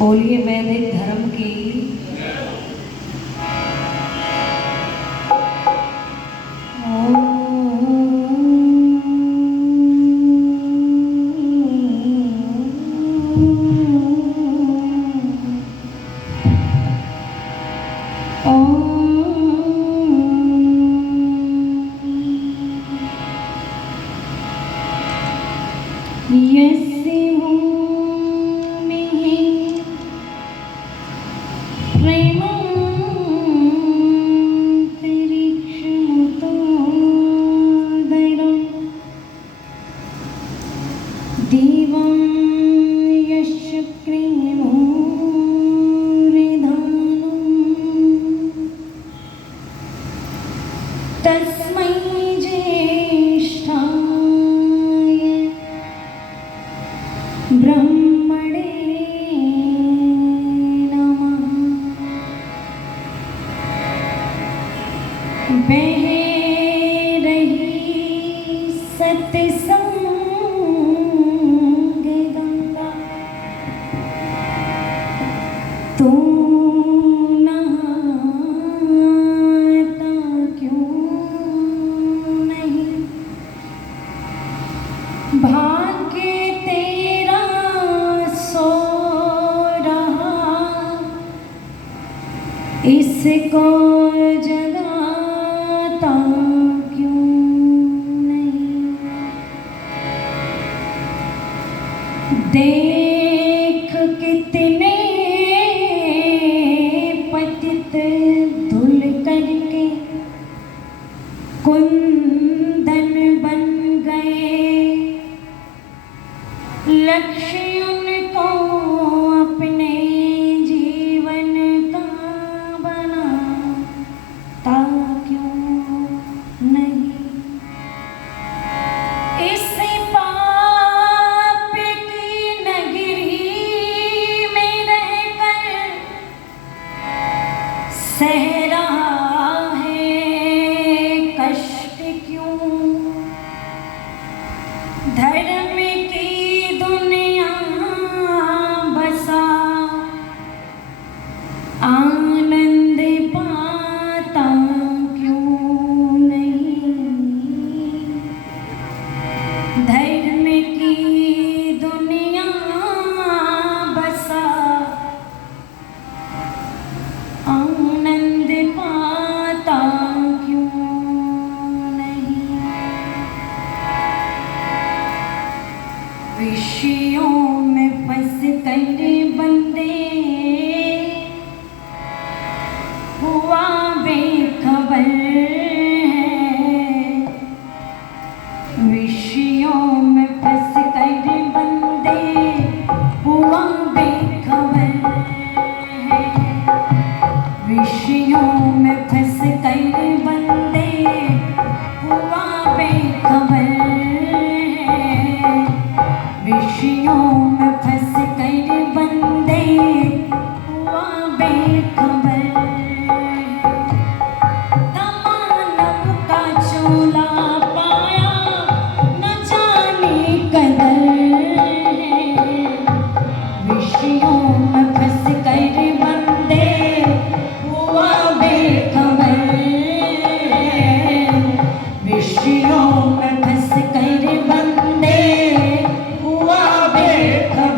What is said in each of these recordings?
बोलिए वैदिक धर्म की। इसको जगाता क्यों नहीं? देख कितने पतित धुल करके कुंदन बन गए। लक्ष्य उनको अपने सह रहा है कष्ट क्यों? धर्म की दुनिया बसा आनंद पाता क्यों नहीं? धर्म की दुनिया बसा आनंद पाता क्यों नहीं? विषयों में फंस कर बंदे हुआ बेखबर है। विषयों में फंस कर बंदे हुआ बेखबर है। विषयों में फंस कर बंदे हुआ बेखबर है। विषयों में फंस कर बंदे हुआ बेखबर है। तमानब का चोला पाया न जाने कदर है। विषयों में फंस कर बंदे हुआ बेखबर है। विषयों में फंस कर बंदे हुआ बेखबर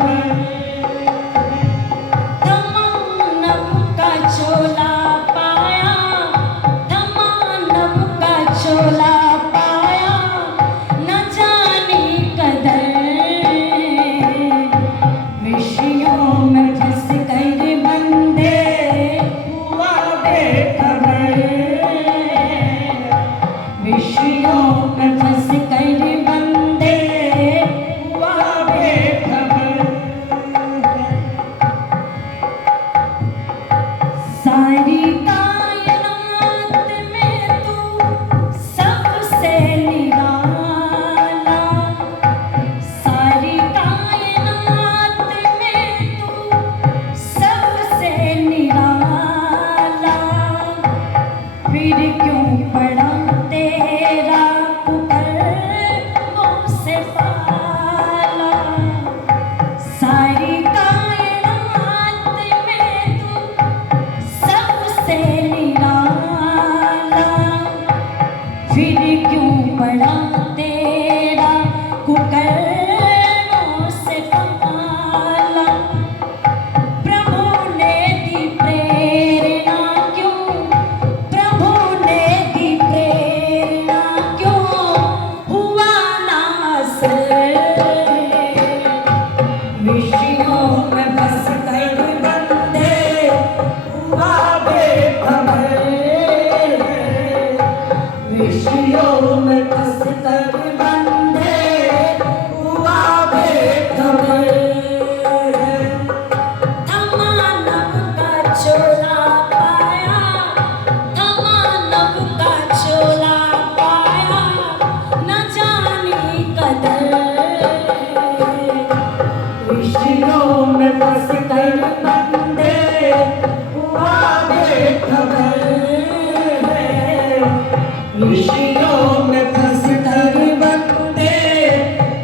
विषयों में फंस कर बंदे हुआ बेखबर है। विषयों में फंस कर बंदे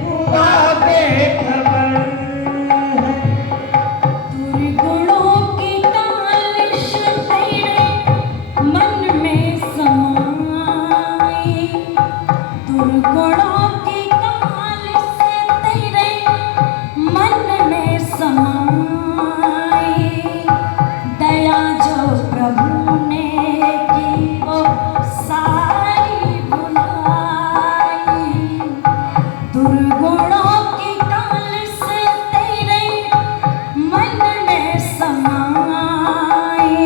हुआ बेखबर है। दुर्गुणों की कालिश तेरे मन में समाई, दुर्गुणों की कालिश तेरे मन में समाई। दया जो प्रभु ने की वो सारी भुलाई। दुर्गुणों की कालिश तेरे मन में समाई।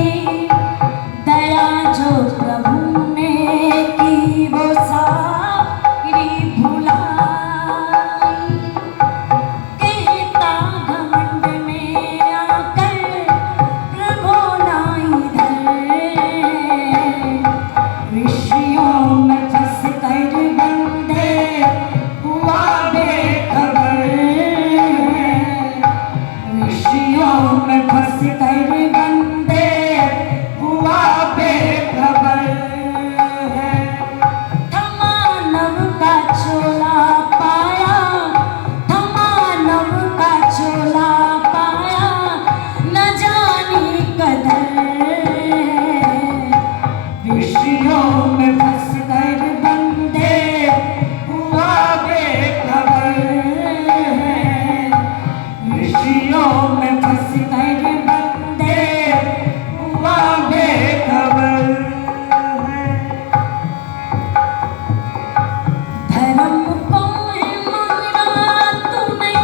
दया जो प्रभु ने की वो सारी भुलाई। कहता घमंड में आकर प्रभु ना इधर। विषयों में फंस कर बंदे हुआ बेखबर। विषयों में फंस कर बंदे हुआ बेखबर है। थमा नव का चोला पाया, थमा नव का चोला पाया, न जानी कदर है। विषयों में फंस कर बंदे हुआ बेखबर है। विषयों में फंस कर बंदे हुआ बेखबर है। धर्म को मारा तूने,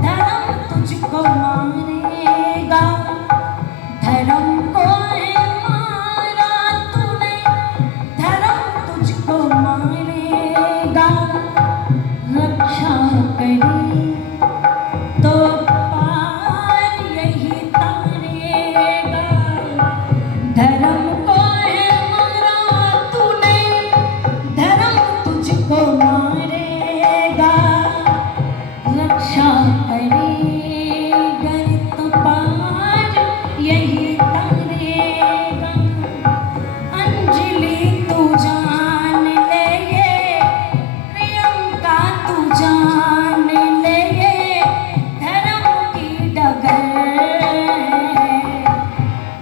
धर्म तुझको मारेगा। धर्म को मारा तूने, धर्म तुझको मारेगा। रक्षा करी तो पार यही तारेगा। धर्म को मारा तूने, धर्म तुझको मारेगा। रक्षा करेगा तो पार यही तारेगा। अंजलि तू जान ले ये, प्रियंका तू जान ले ये, धर्म की डगर है।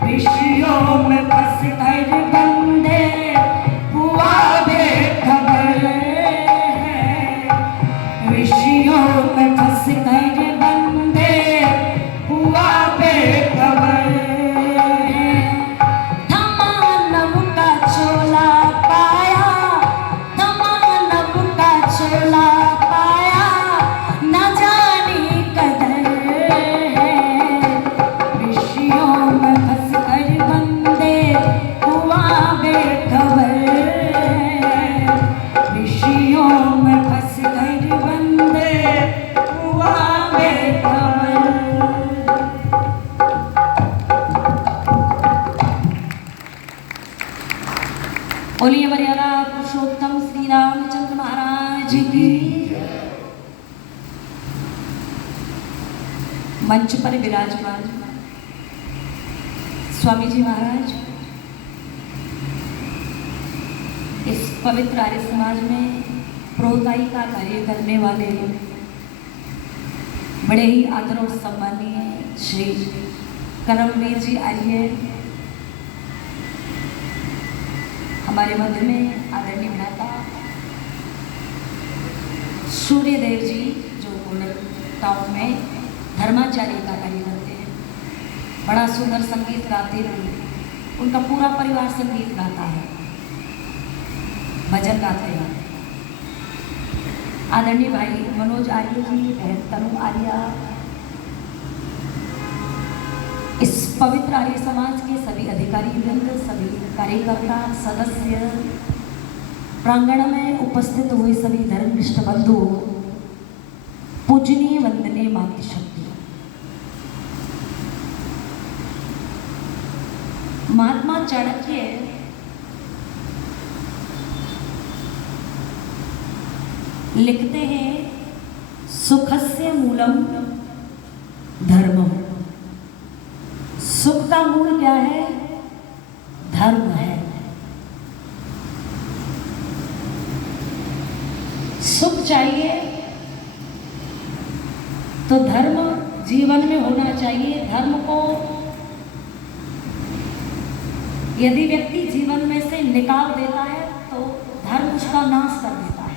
विषयों में फंस कर बंदे हुआ बेखबर है। विषयों में फंस कर बंदे हुआ बेखबर है। थमा नव का चोला पाया, थमा नव का चोला पाया, न जानी कदर है। विषयों में फंस कर बंदे हुआ बेखबर है। विषयों में फंस कर बंदे हुआ बेखबर। बोलिए मर्यादा पुरुषोत्तम श्री रामचंद्र महाराज की। मंच पर विराजमान स्वामी जी महाराज इस पवित्र आर्य समाज में प्रोताई का कार्य करने वाले बड़े ही आदर और सम्मानीय श्री करमवीर जी आर्य हमारे मध्य में आदरणीय भ्राता सूर्यदेव जी जो गोंडल टाउन में धर्माचार्य का कार्य करते हैं। बड़ा सुंदर संगीत गाते हैं। उनका पूरा परिवार संगीत गाता है, भजन गाते हैं। आदरणीय भाई मनोज आर्य जी, बहन तनु आर्य, इस पवित्र आर्य समाज के सभी अधिकारी वृंद, सभी कार्यकर्ता, सदस्य, प्रांगण में उपस्थित हुए सभी धर्मनिष्ठ बंधु, पूजनीय वंदनीय मातृशक्ति। महात्मा चाणक्य लिखते हैं, सुखस्य मूलम धर्म। सुख का मूल क्या है? धर्म है। सुख चाहिए तो धर्म जीवन में होना चाहिए। धर्म को यदि व्यक्ति जीवन में से निकाल देता है तो धर्म उसका नाश कर देता है,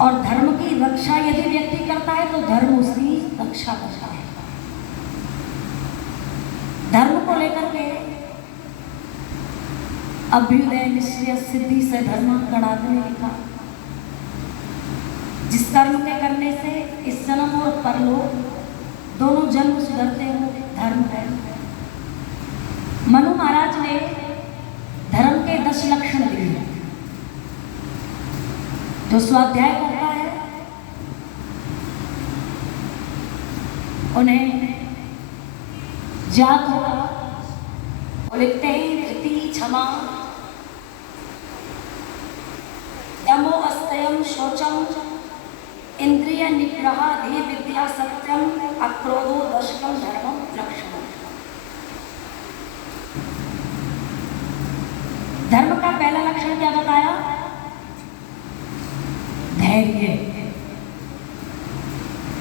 और धर्म की रक्षा यदि व्यक्ति करता है तो धर्म उसकी रक्षा करता है। धर्म को लेकर के अभ्युदय निश्चय सिद्धि से धर्म गणाधि ने लिखा, जिस कर्म के करने से इस जन्म और परलोक दोनों जन्म सुधरते हो, धर्म है। मनु महाराज ने धर्म के 10 लक्षण दिए। जो स्वाध्याय करता है उन्हें ज्ञात होगा। और लिखते हैं धृति, क्षमा, दमो, अस्तयम, शौचम, इंद्रिय निग्रह, धीर विद्या, सत्यम, अक्रोधो, दशकम, धर्मम, लक्षणम। धर्म का पहला लक्षण क्या बताया? धैर्य।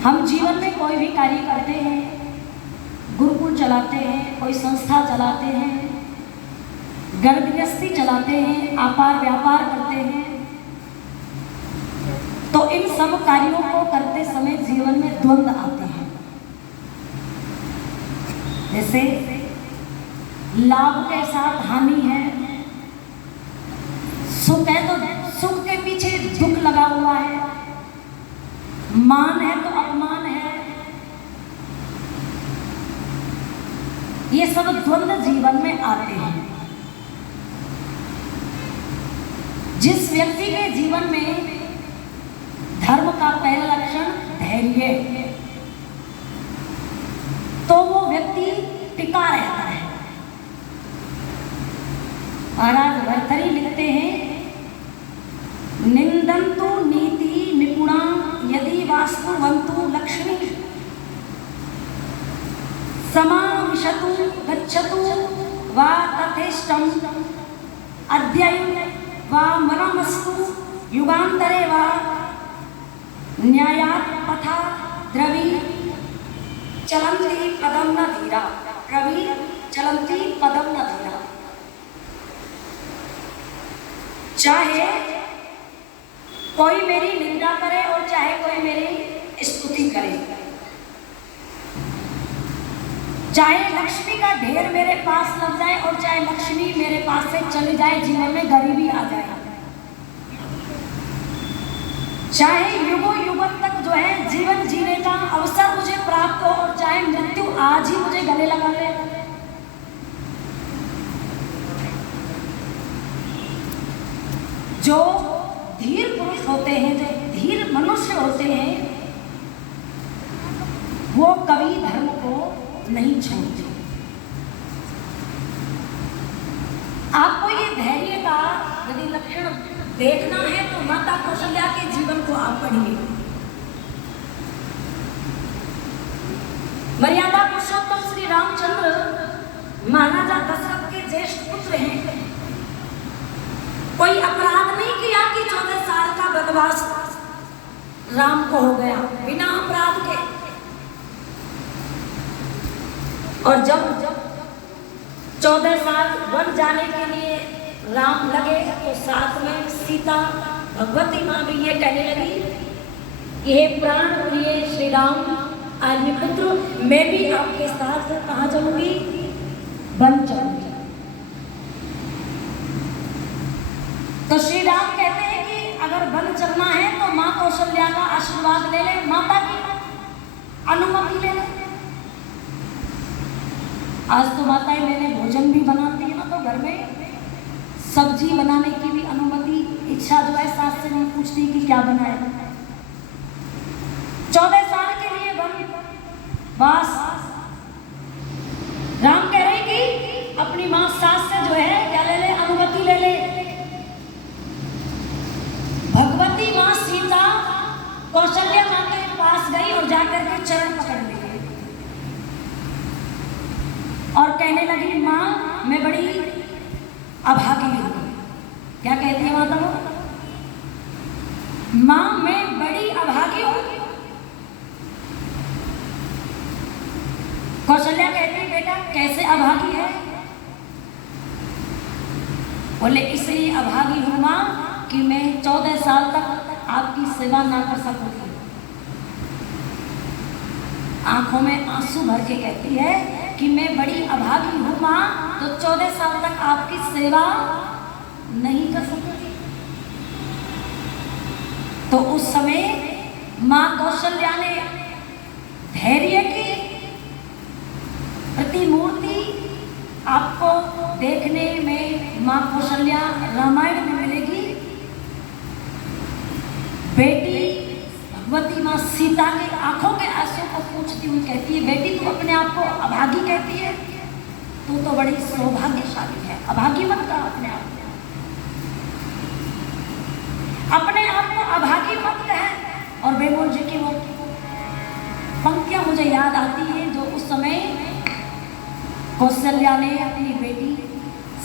हम जीवन में कोई भी कार्य करते हैं, गुरुकुल चलाते हैं, कोई संस्था चलाते हैं, घर गृहस्थी चलाते हैं, आपार व्यापार करते हैं, तो इन सब कार्यों को करते समय जीवन में द्वंद्व आते हैं। जैसे लाभ के साथ हानि है, सुख है तो सुख के पीछे दुख लगा हुआ है, मान है तो अपमान है। ये सब द्वंद्व जीवन में आते हैं। जिस व्यक्ति के जीवन में धर्म का पहला लक्षण धैर्य, तो वो व्यक्ति टिका रहता है। महाराज भर्तृहरि लिखते हैं, निंदन्तु नीति निपुणा यदि वास्तुवन्तु लक्ष्मी, समाविशतु गच्छतु वा तथेष्टम, अद्ययं वा मनमस्तु युगान्तरे वा न्यायात् पथा द्रवी चलन्ति पदं न धीरा। द्रवी चलन्ति पदं न धीरा। चाहे कोई मेरी निंदा करे और चाहे कोई मेरी स्तुति करे, चाहे लक्ष्मी का ढेर मेरे पास लग जाए और चाहे लक्ष्मी मेरे पास से चली जाए, जीवन में गरीबी आ जाए, चाहे युगों युगों तक जो है जीवन जीने का अवसर मुझे प्राप्त हो और चाहे मृत्यु आज ही मुझे गले लगा ले, जो धीर पुरुष होते हैं, जो धीर मनुष्य होते हैं, वो कभी धर्म को नहीं छोड़ते। आपको ये धैर्य का यदि लक्षण देखना है तो माता कौशल्या के जीवन को आप पढ़िए। मर्यादा पुरुषोत्तम श्री रामचंद्र महाराजा दशरथ के ज्येष्ठ पुत्र हैं। कोई अपराध नहीं किया कि 14 साल का वनवास राम को हो गया बिना अपराध के। और जब 14 साल वन जाने के लिए राम लगे तो साथ में सीता भगवती माँ भी ये कहने लगी, ये प्राण प्रिय श्री राम आर्य पुत्र, मैं भी आपके साथ कहाँ जाऊंगी? वन जाऊंगी। तो श्री राम कहते हैं कि अगर वन चलना है तो माँ कौशल्या का आशीर्वाद ले ले, माता की अनुमति ले ले। आज तो माताएं मैंने भोजन भी बनाती है ना, तो घर में सब्जी बनाने की भी अनुमति इच्छा जो है सास से नहीं पूछती कि क्या बनाए। 14 साल के लिए बस राम कह रहे कि अपनी मां सास से जो है क्या ले ले? अनुमति ले ले। भगवती मां सीता कौशल्या मां के पास गई और जाकर करके चरण पकड़ लिए और कहने लगी, माँ मैं बड़ी अभागी हूँ। क्या कहती है माता वो? माँ मैं बड़ी अभागी हूँ। कौशल्या कहती है, बेटा कैसे अभागी है? बोले इसलिए अभागी हूँ माँ कि मैं 14 साल तक आपकी सेवा ना कर सकूंगी। आंखों में आंसू भर के कहती है कि मैं बड़ी अभागी हूँ माँ, तो 14 साल तक आपकी सेवा नहीं कर सकूंगी। तो उस समय माँ कौशल्या ने धैर्य की प्रतिमूर्ति आपको देखने में माँ कौशल्या रामायण में मिलेगी। बेटी भगवती माँ सीता की आंखों के आंसू को पूछती हुई कहती है, बेटी तू अपने आप को अभागी कहती है, तू तो बड़ी सौभाग्यशाली है। अभागी मत कह अपने आप को, अपने आप को अभागी मत कह। और बेमोल जी की वो पंक्तियां मुझे याद आती हैं जो उस समय कौशल्या ने अपनी बेटी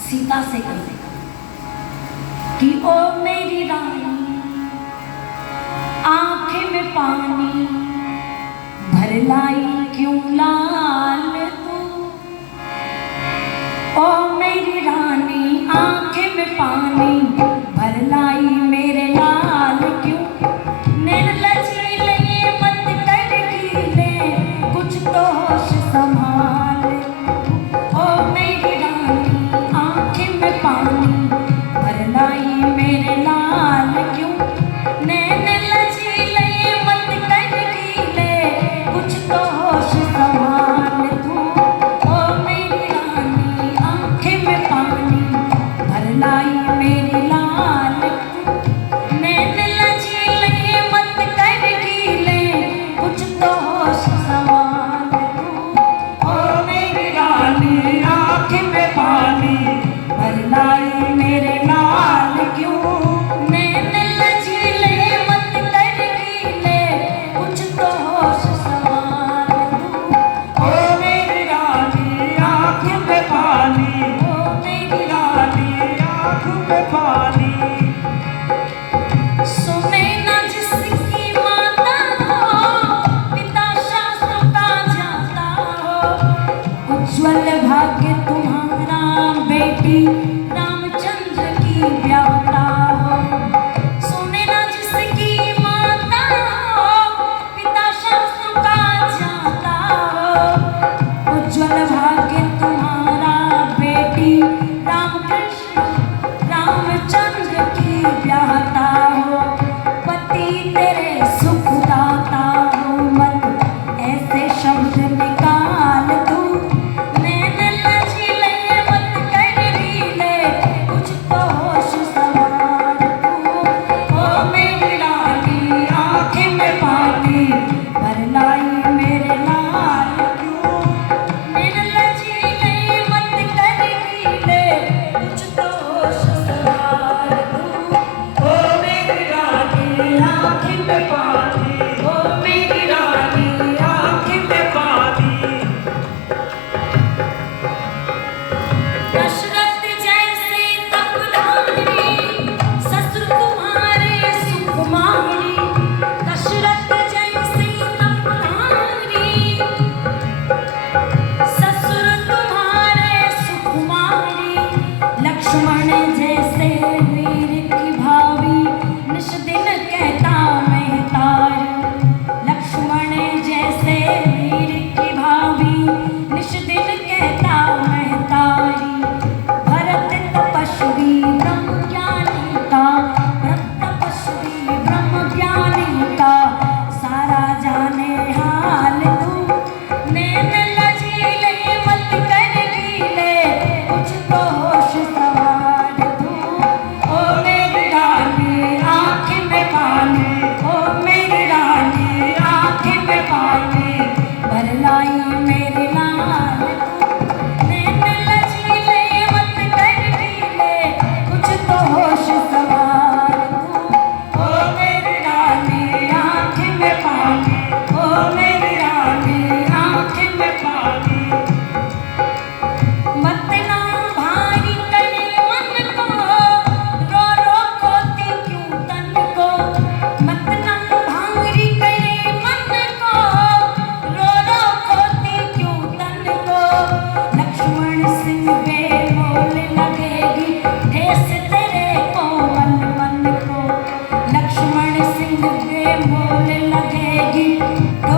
सीता से कही कि ओ मेरी रानी आंखें में पानी भर लाई क्यों लाल तू, ओ मेरी रानी आंखें में पानी भर लाई मेरे लाल क्यों, नैन लचीले मत कर गीले कुछ तो होश संभाल, ओ मेरी रानी आंखें में पानी भर लाई मेरे लाल क्यों, नैन लचीले मत कर गीले कुछ तो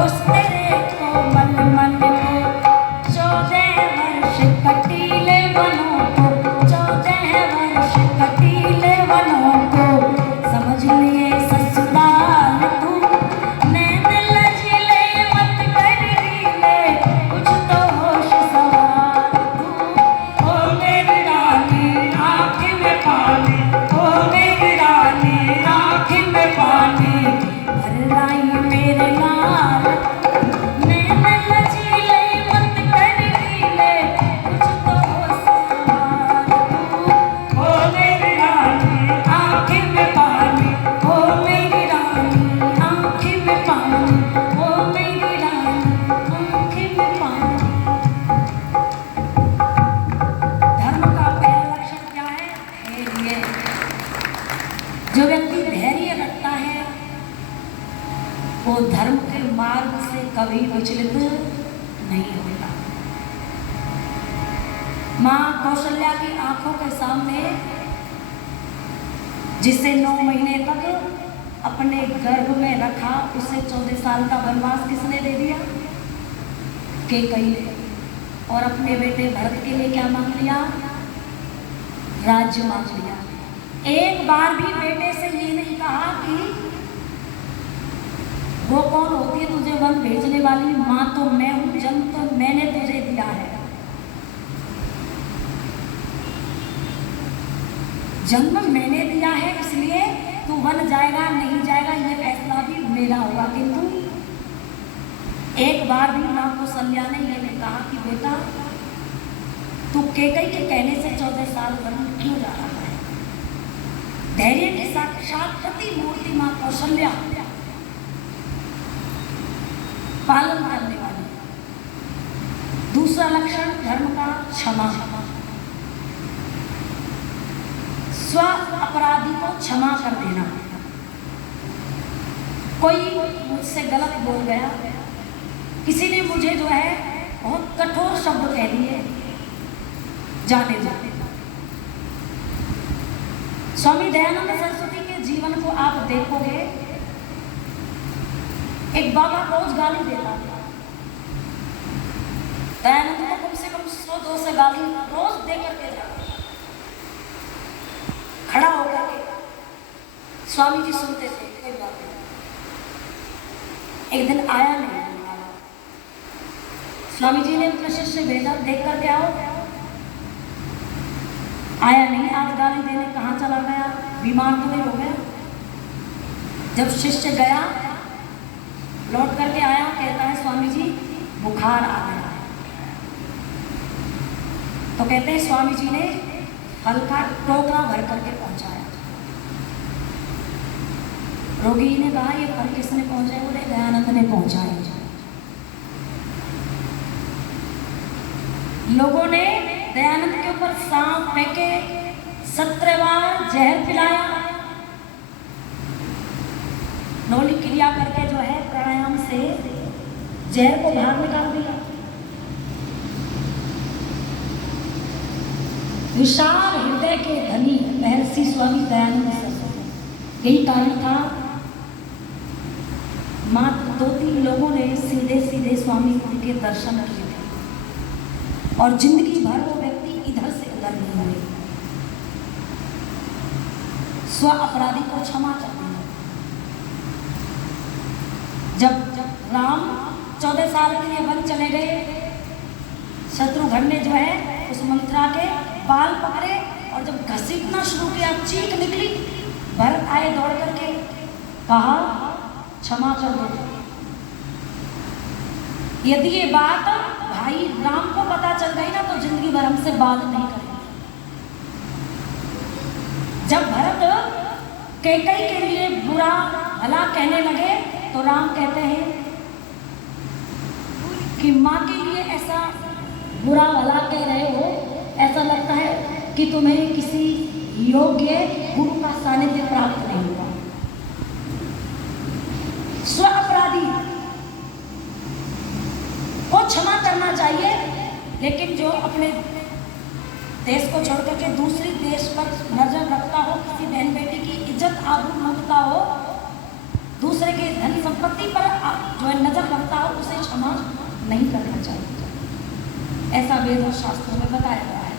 दोष तेरे कोमल मन को 14 वर्ष कटीले वनों को 14 वर्ष कटीले वनों को समझ लिए ससुराल तू नैन लचीले मत कर ढीले कुछ तो होश सवार तू ओ मेरी रानी आँख में पानी ओ मेरी रानी आँख में पानी भर आई मेरे लाल नैन लचीले मत कर ढीले कुछ तो होश सवार तू ओ मेरी रानी आँख में पानी ओ मेरी रानी आँख में पानी ओ मेरी रानी आँख में पानी। धर्म का पहला लक्षण क्या है? धैर्य। जो व्यक्ति धैर्य रखता है वो धर्म के मार्ग से कभी विचलित नहीं होता। माँ कौशल्या की आंखों के सामने जिसे 9 महीने तक अपने गर्भ में रखा उसे 14 साल का वनवास किसने दे दिया? कैकेयी ने। और अपने बेटे भरत के लिए क्या मांग लिया? राज्य मांग लिया। एक बार भी बेटे से ये नहीं कहा कि वो कौन होती है तुझे वन भेजने वाली? माँ तो मैं हूँ, जन्म तो मैंने तुझे दिया है। जन्म मैंने दिया है इसलिए तू वन जाएगा नहीं जाएगा ये फैसला भी मेरा होगा। किंतु एक बार भी माँ कौशल्या ने ये नहीं कहा कि बेटा तू कैकेयी के कहने से 14 साल वन क्यों जा रहा है? धैर्य की साक्षात प्रतिमूर्ति माँ कौशल्या पालन करने वाली। दूसरा लक्षण धर्म का क्षमा। स्व अपराधी को क्षमा कर देना। कोई मुझसे गलत बोल गया, किसी ने मुझे जो है बहुत कठोर शब्द कह दिए, जाने जाने। स्वामी दयानंद सरस्वती के जीवन को आप देखोगे, एक बाबा रोज गाली देता था। दयानंद को कम से कम 100-200 गाली रोज दे करके जाता था। खड़ा होकर के स्वामी जी सुनते थे, कोई बात नहीं। एक दिन आया नहीं, स्वामी जी ने अपने शिष्य भेजा, देख करके आओ। आया नहीं, आज गाली देने कहाँ चला गया? बीमार तो नहीं हो गया? जब शिष्य गया लौट करके आया, कहता है स्वामी जी बुखार आ गया। तो कहते हैं स्वामी जी ने हल्का टोकरा भर करके पहुंचाया। रोगी ने कहा ये फल किसने पहुंचाया? बोले दयानंद ने पहुंचाया। लोगों ने दयानंद के ऊपर सांप फेंके, 17 बार जहर पिलाया। नौली क्रिया करके जो है प्राणायाम से जहर को बाहर निकाल दिया। विशाल हृदय के धनी महर्षि स्वामी दयानंद सरस्वती। यही कारण था मात्र 2-3 लोगों ने सीधे सीधे स्वामी जी के दर्शन किए थे और जिंदगी भर वो व्यक्ति इधर से उधर नहीं हुए। स्व अपराधी को क्षमा कर देना। जब राम 14 साल के लिए वन चले गए, शत्रुघ्न ने जो है उस मंत्रा के बाल पकड़े और जब घसीटना शुरू किया, चीख निकली। भरत आए दौड़ करके, कहा क्षमा कर दो। यदि ये बात भाई राम को पता चल गई ना तो जिंदगी भर हमसे बात नहीं करेंगे। जब भरत कैकेयी के लिए बुरा भला कहने लगे तो राम कहते हैं कि माँ के लिए ऐसा बुरा भला कह रहे हो, ऐसा लगता है कि तुम्हें किसी योग्य गुरु का सानिध्य प्राप्त नहीं हुआ। स्व अपराधी को क्षमा करना चाहिए, लेकिन जो अपने देश को छोड़कर के दूसरे देश पर नजर रखता हो, किसी बहन बेटी की इज्जत आबरू लूटता हो, दूसरे के धन संपत्ति पर जो है नजर रखता नहीं करना चाहिए, ऐसा वेद और शास्त्रों में बताया गया है।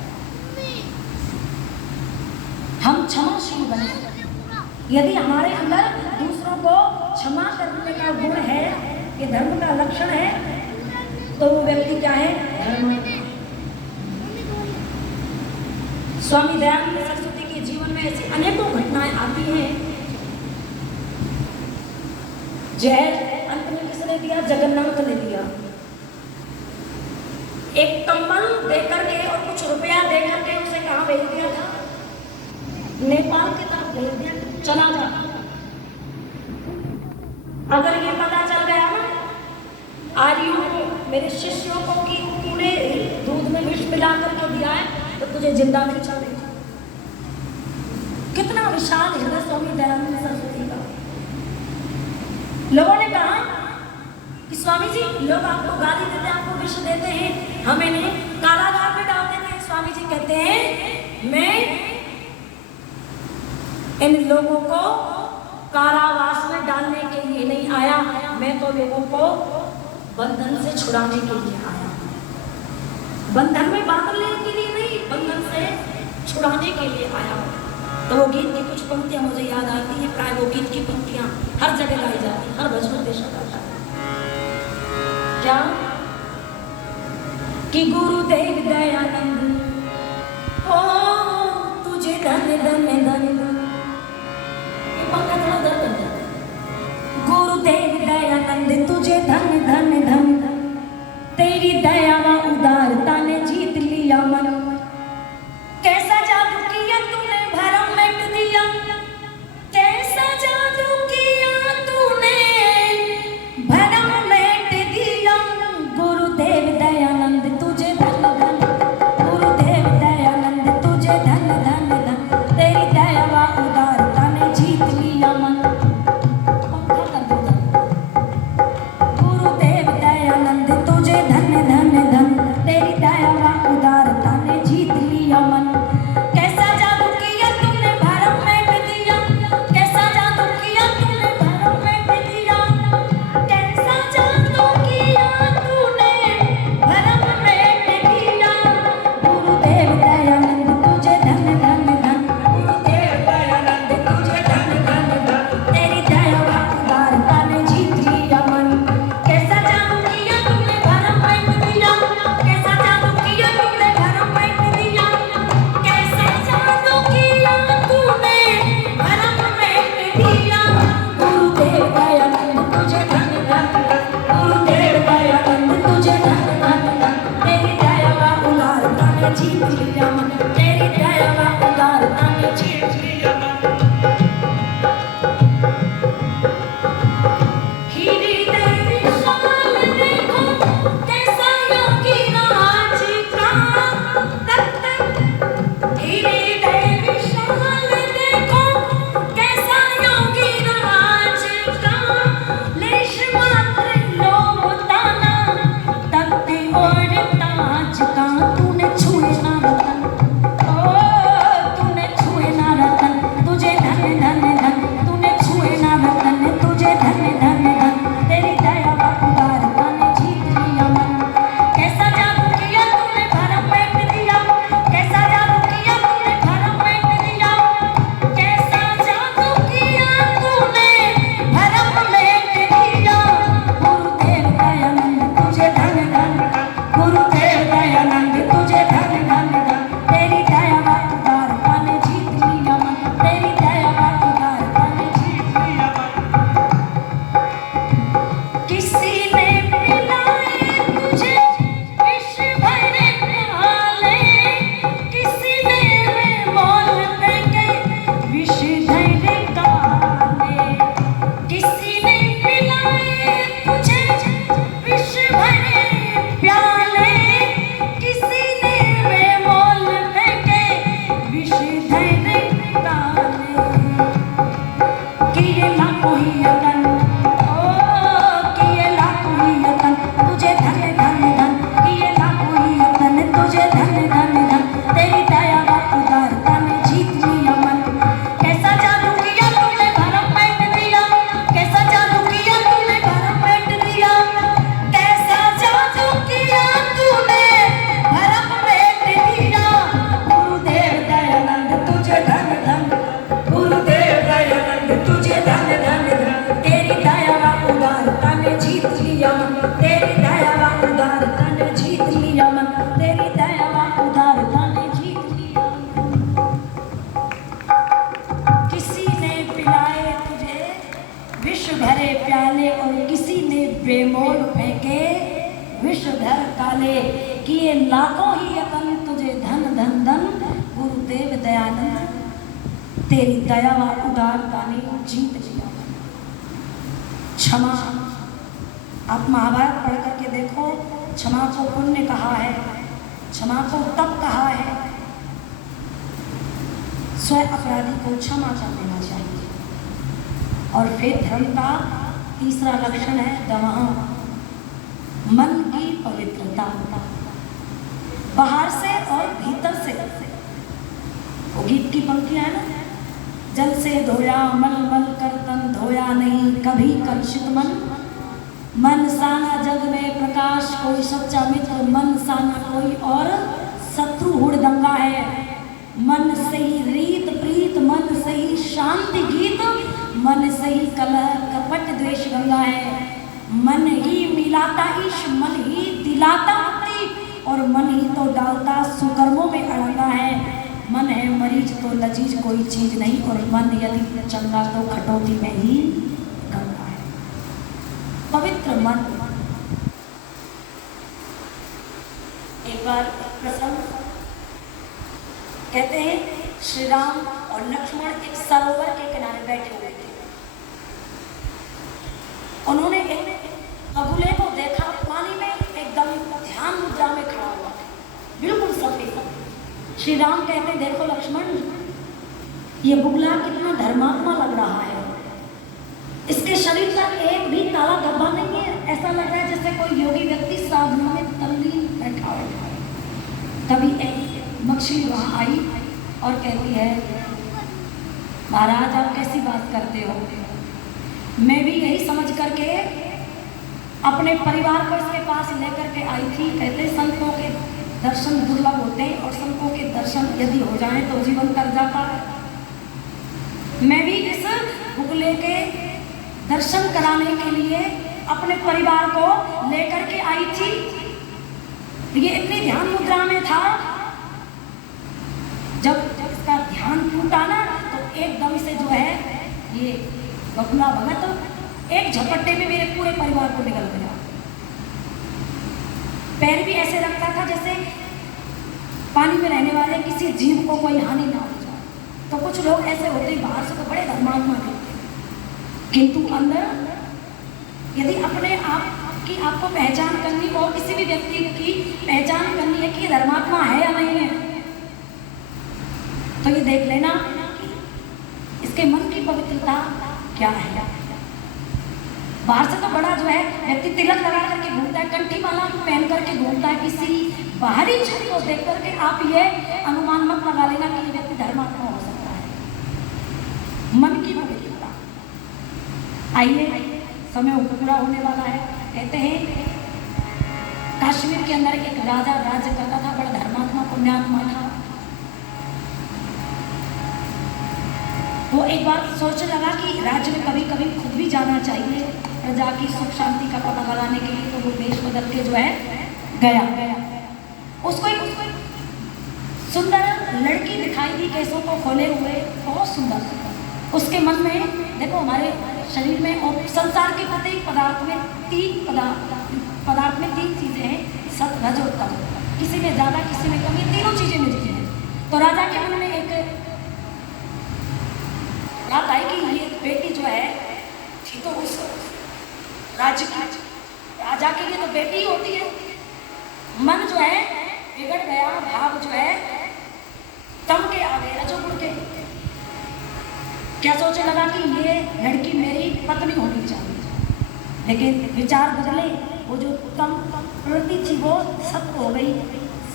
हम क्षमाशील बने, यदि हमारे अंदर दूसरों को क्षमा करने का गुण है, ये धर्म का लक्षण है, तो वो व्यक्ति क्या है? धर्म। स्वामी दयानंद सरस्वती के जीवन में ऐसी अनेकों घटनाएं आती हैं। जहर अंत में किसने दिया? जगन्नाथ ने दिया। एक कंबल देकर के और कुछ रुपया देकर के उसे कहाँ भेज दिया था? नेपाल की तरफ भेज दिया, चला जा। अगर ये पता चल गया ना आर्यों को, मेरे शिष्यों को कि तूने दूध में विष मिला करके दिया है, तो तुझे जिंदा नहीं छोड़ेगा। कितना विशाल हृदय स्वामी दयानंद सरस्वती का। लोगों ने कहा कि स्वामी जी, लोग आपको गाली देते हैं, आपको विष देते हैं, हमें नहीं, कारागार में डाल देते हैं। स्वामी जी कहते हैं, मैं इन लोगों को कारावास में डालने के लिए नहीं आया, मैं तो लोगों को बंधन से छुड़ाने के लिए आया। बंधन में बांधने के लिए नहीं, बंधन से छुड़ाने के लिए आया। तो वो गीत की कुछ पंक्तियां मुझे याद आती हैं, प्राय वो गीत की पंक्तियां हर जगह गाई जाती हैं, हर भजन देशा गाता है। क्या कि गुरुदेव दयानंद हो तुझे धन धन धन धन, ये पंक्ति थोड़ा दर्द कर जाता है। गुरुदेव दयानंद तुझे धन धन धन धन, तेरी दया व उदारता ने जीत लिया मन। कैसा जादू किया तूने भरम मिट दिया, कैसा जादू किया तूने भरम मिट दिया। गुरुदेव दयानंद तुझे धन धन, गुरुदेव दयानंद तुझे धन धन धन, तेरी दया व तेरी दया उदारता ने जीत लिया मन, तेरी दया उदारता ने जीत लिया। किसी ने पिलाए तुझे विष भरे प्याले और किसी ने बेमोल फेंके विष भर काले, किए लाखों ही यतन तुझे धन धन धन गुरुदेव दयानंद, तेरी दया उदारता ने जीत लिया। क्षमा, आप महाभारत पढ़ करके देखो, क्षमा को पुण्य कहा है, क्षमा को तप कहा है। स्वयं अपराधी को क्षमा कर देना चाहिए। और फिर धर्म का तीसरा लक्षण है दमः, मन की पवित्रता, बाहर से और भीतर से। वो गीत की पंक्तियां है ना, जल से धोया मल मल कर तन धोया नहीं कभी कलुषित मन, मन साना जग में प्रकाश कोई सच्चा मित्र, मन साना कोई और शत्रु हुड़दंगा है। मन से ही रीत प्रीत, मन से ही शांति गीत, मन से ही कलह कपट द्वेष गंगा है। मन ही मिलाता ईश, मन ही दिलाता मुक्ति, और मन ही तो डालता सुकर्मों में अड़ंगा है। मन है मरीज तो लजीज कोई चीज नहीं, और मन यदि चंगा तो खटौती में ही गंगा है। पवित्र मन। एक बार प्रसंग कहते हैं, श्री राम और लक्ष्मण एक सरोवर के किनारे बैठे हुए थे। उन्होंने एक बगुले को देखा, पानी में एकदम ध्यान मुद्रा में खड़ा हुआ, बिल्कुल सफेद। श्री राम कहते, देखो लक्ष्मण, ये बुगला कितना धर्मात्मा लग रहा है, इसके शरीर पर एक भी काला धब्बा नहीं है, ऐसा लग रहा है जैसे कोई योगी व्यक्ति साधना में तल्लीन बैठा है। तभी एक मछली वहां आई और कहती है, महाराज आप कैसी बात करते हो, मैं भी यही समझ करके अपने परिवार को इसके पास लेकर के आई थी। कहते संतों के दर्शन दुर्लभ होते हैं, और संतों के दर्शन यदि हो जाएं तो जीवन तर जाता है। मैं भी इस बुगले के दर्शन कराने के लिए अपने परिवार को लेकर के आई थी। ये इतनी ध्यान मुद्रा में था, जब इसका ध्यान टूटा ना तो एकदम से जो है ये बगुला भगत एक झपट्टे में मेरे पूरे परिवार को निगल गया। पैर भी ऐसे रखता था जैसे पानी में रहने वाले किसी जीव को कोई हानि ना हो जाए। तो कुछ लोग ऐसे होते हैं, बाहर से तो बड़े धर्मात्मा दिखते हैं, किंतु अंदर यदि अपने आप की आपको पहचान करनी और किसी भी व्यक्ति की पहचान करनी है कि ये धर्मात्मा है या नहीं है, तो ये देख लेना कि इसके मन की पवित्रता क्या है। बाहर से तो बड़ा जो है व्यक्ति तिलक लगा करके घूमता है, कंठी माला पहन करके घूमता है, किसी बाहरी चीज को देख करके आप ये अनुमान मत लगा लेना कि ये व्यक्ति धर्मात्मा हो सकता है। मन की पवित्रता। आइए, समय पूरा होने वाला है। कहते हैं कश्मीर के अंदर एक राजा राज्य करता था, बड़ा धर्मात्मा पुण्यात्मा था। वो एक बार सोचने लगा कि राज्य में कभी कभी खुद भी जाना चाहिए प्रजा की सुख शांति का पता लगाने के लिए। तो वो देश बदल के जो है गया। उसको एक सुंदर लड़की दिखाई दी, केसों को खोले हुए, बहुत सुंदर। उसके मन में, देखो हमारे शरीर में और संसार के प्रत्येक पदार्थ में तीन चीजें हैं, सत रज और तम। किसी में ज्यादा किसी में कम, ये तीनों चीजें मिलती हैं। तो राजा के मन में एक बात आई कि ये बेटी जो है थी तो उस राज्य की, राजा के लिए तो बेटी ही होती है। मन जो है बिगड़ गया, भाव जो है तम के आ गए, रजोगुण के। क्या सोचने लगा कि ये लड़की मेरी पत्नी होनी चाहिए, लेकिन विचार बदले, वो जो तम प्रवृत्ति थी वो सत्य हो गई।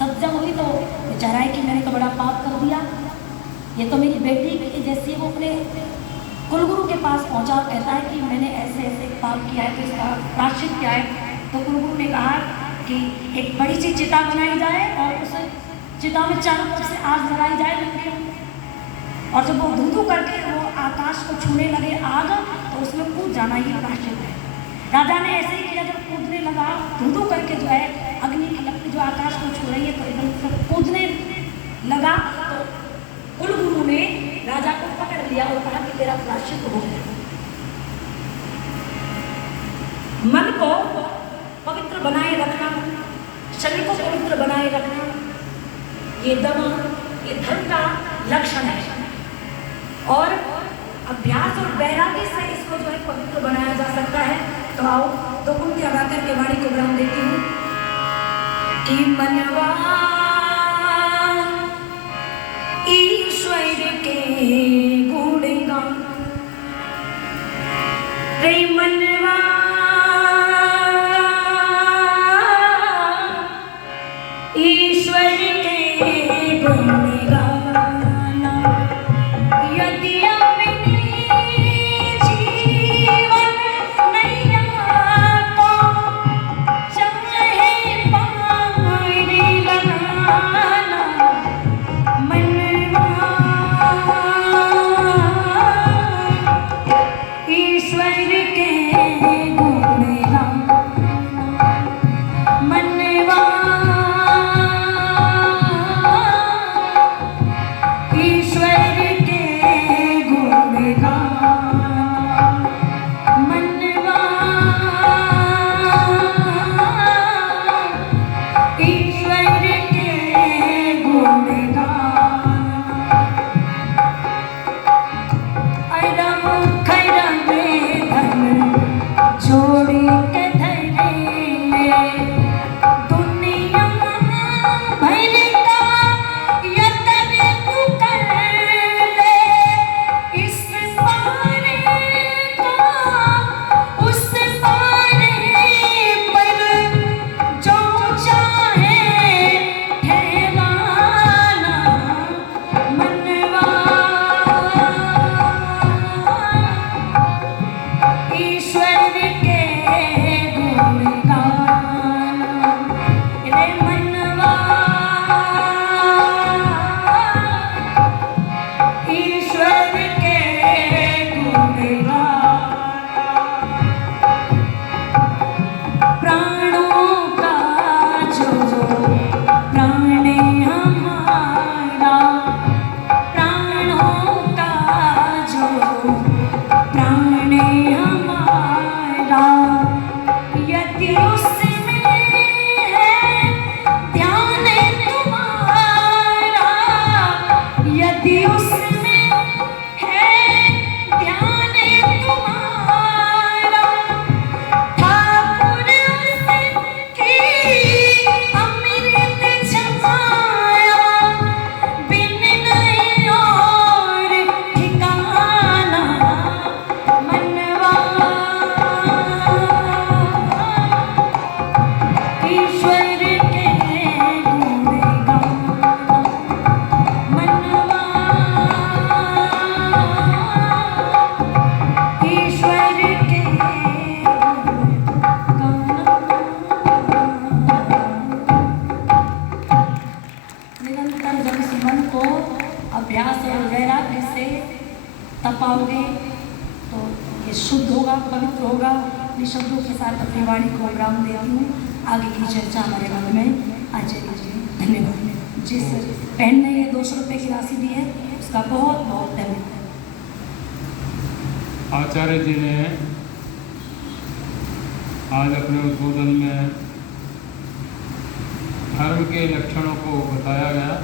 सत्य हुई तो विचार है कि मैंने तो बड़ा पाप कर दिया, ये तो मेरी बेटी जैसी। वो अपने कुलगुरु के पास पहुंचा और कहता है कि मैंने ऐसे ऐसे पाप किया है, तो इसका प्रायश्चित क्या है। तो कुलगुरु ने कहा कि एक बड़ी सी चिता बनाई जाए और उस चिता में चारों तरफ से आग लगाई जाए लकड़ियों, और जब वो धू धू करके वो आकाश को छूने लगे आग, तो उसमें कूद जाना, ये प्रायश्चित है। राजा ने ऐसे ही किया, जब कूदने लगा धू करके जो है अग्नि की लपट जो आकाश को छू रही है, तो एकदम से कूदने लगा, तो कुलगुरु ने राजा को पकड़ लिया और कहा कि तेरा प्रायश्चित हो गया। मन को पवित्र बनाए रखना, शरीर को पवित्र बनाए रखना, ये दमा, ये धर्म का लक्षण है। और अभ्यास और वैराग्य से इसको जो है पवित्र बनाया जा सकता है। तो आओ दो पंक्ति गा करके वाणी को विराम देती हूँ कि मनवा ईश्वर के गुण गान, रे मनवा ईश्वर के गुण गाना, यदि अपने जीवन नैया को चाहे पानी लगाना, मनवा ईश्वर के गुण गाना, मनवा ईश्वर के गुण गाना, मनवा ईश्वर के गुण गाना। अरम खरम धन जोड़ी के धरे, दुनिया भर का यतन तू कर ले, इस पारे का उस पारे पर जो चाहे ठहराना, मनवा ईश्वर के गुण गाना, रे मनवा ईश्वर के गुण गाना। प्राणों का जो प्राण हमारा, प्राणों का जो प्राण हमारा, यदि उसमें है ध्यान तुम्हारा, यदि उसमें है ध्यान तुम्हारा, ठाकुर उसकी अमृत छमाया, बिन नहीं और ठिकाना, मनवा ईश्वर के गुण गाना, मनवा ईश्वर के निरंतर जब इस मन को अभ्यास और वैराग्य से तपाओगे तो ये शुद्ध होगा, पवित्र होगा। अपने शब्दों के साथ अपनी वाणी को विराम देती हूँ। आगे की चर्चा हमारे मन में आज लीजिए। धन्यवाद। जिस बहन ने ये 200 रुपये की राशि दी है उसका बहुत बहुत धन्यवाद। आचार्य जी ने आज अपने उद्बोधन में धर्म के लक्षणों को बताया गया।